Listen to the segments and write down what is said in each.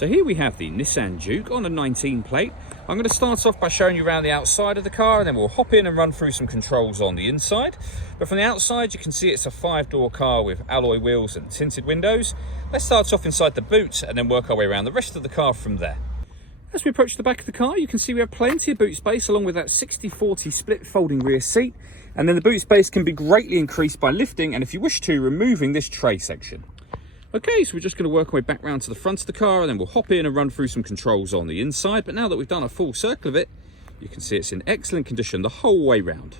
So here we have the Nissan Juke on a 19 plate. I'm going to start off by showing you around the outside of the car, and then we'll hop in and run through some controls on the inside. But from the outside, you can see it's a 5-door car with alloy wheels and tinted windows. Let's start off inside the boot and then work our way around the rest of the car from there. As we approach the back of the car, you can see we have plenty of boot space along with that 60-40 split folding rear seat. And then the boot space can be greatly increased by lifting and, if you wish to, removing this tray section. Okay, so we're just going to work our way back round to the front of the car, and then we'll hop in and run through some controls on the inside. But now that we've done a full circle of it, you can see it's in excellent condition the whole way round.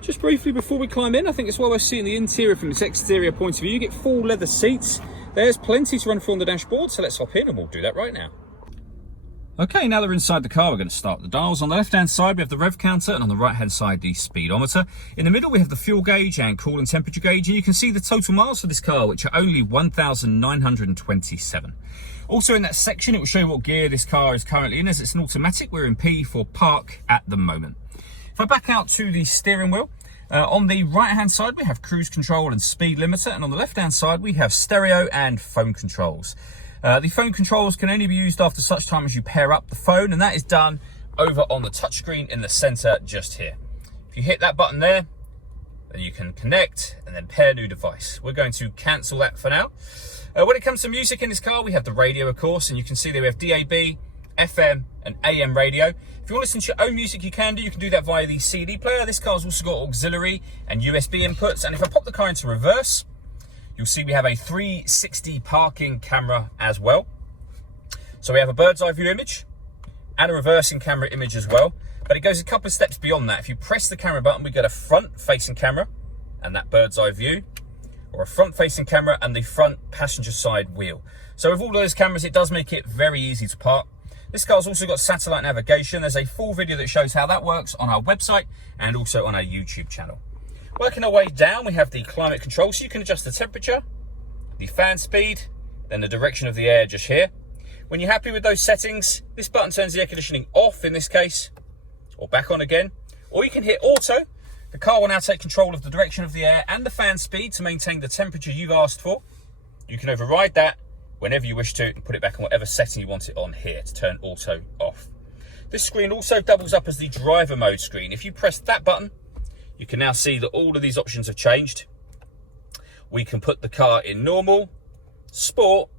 Just briefly before we climb in, I think it's well worth seeing the interior from its exterior point of view. You get full leather seats. There's plenty to run through on the dashboard, so let's hop in and we'll do that right now. Okay, now that we're inside the car, we're going to start the dials. On the left-hand side, we have the rev counter, and on the right-hand side, the speedometer. In the middle, we have the fuel gauge and coolant temperature gauge, and you can see the total miles for this car, which are only 1,927. Also in that section, it will show you what gear this car is currently in. As it's an automatic, we're in P for park at the moment. If I back out to the steering wheel, on the right-hand side, we have cruise control and speed limiter, and on the left-hand side, we have stereo and phone controls. The phone controls can only be used after such time as you pair up the phone, and that is done over on the touchscreen in the center just here. If you hit that button there, then you can connect and then pair new device. We're going to cancel that for now. When it comes to music in this car, we have the radio, of course, and you can see that we have DAB, FM, and AM radio. If you want to listen to your own music, you can do that via the CD player. This car's also got auxiliary and USB inputs, and if I pop the car into reverse, you'll see we have a 360 parking camera as well. So we have a bird's eye view image and a reversing camera image as well. But it goes a couple of steps beyond that. If you press the camera button, we get a front facing camera and that bird's eye view, or a front facing camera and the front passenger side wheel. So with all those cameras, it does make it very easy to park. This car's also got satellite navigation. There's a full video that shows how that works on our website and also on our YouTube channel. Working our way down, we have the climate control, so you can adjust the temperature, the fan speed, then the direction of the air just here. When you're happy with those settings, this button turns the air conditioning off in this case, or back on again. Or you can hit auto. The car will now take control of the direction of the air and the fan speed to maintain the temperature you've asked for. You can override that whenever you wish to and put it back on whatever setting you want it on here to turn auto off. This screen also doubles up as the driver mode screen. If you press that button, you can now see that all of these options have changed. We can put the car in normal, sport,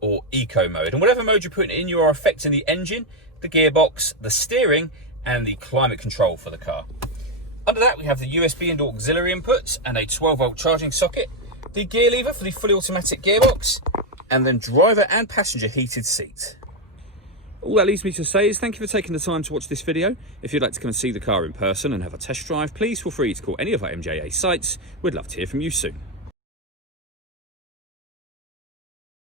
or eco mode. And whatever mode you're putting in, you are affecting the engine, the gearbox, the steering, and the climate control for the car. Under that, we have the USB and auxiliary inputs and a 12-volt charging socket, the gear lever for the fully automatic gearbox, and then driver and passenger heated seats. All that leaves me to say is thank you for taking the time to watch this video. If you'd like to come and see the car in person and have a test drive, please feel free to call any of our MJA sites. We'd love to hear from you soon.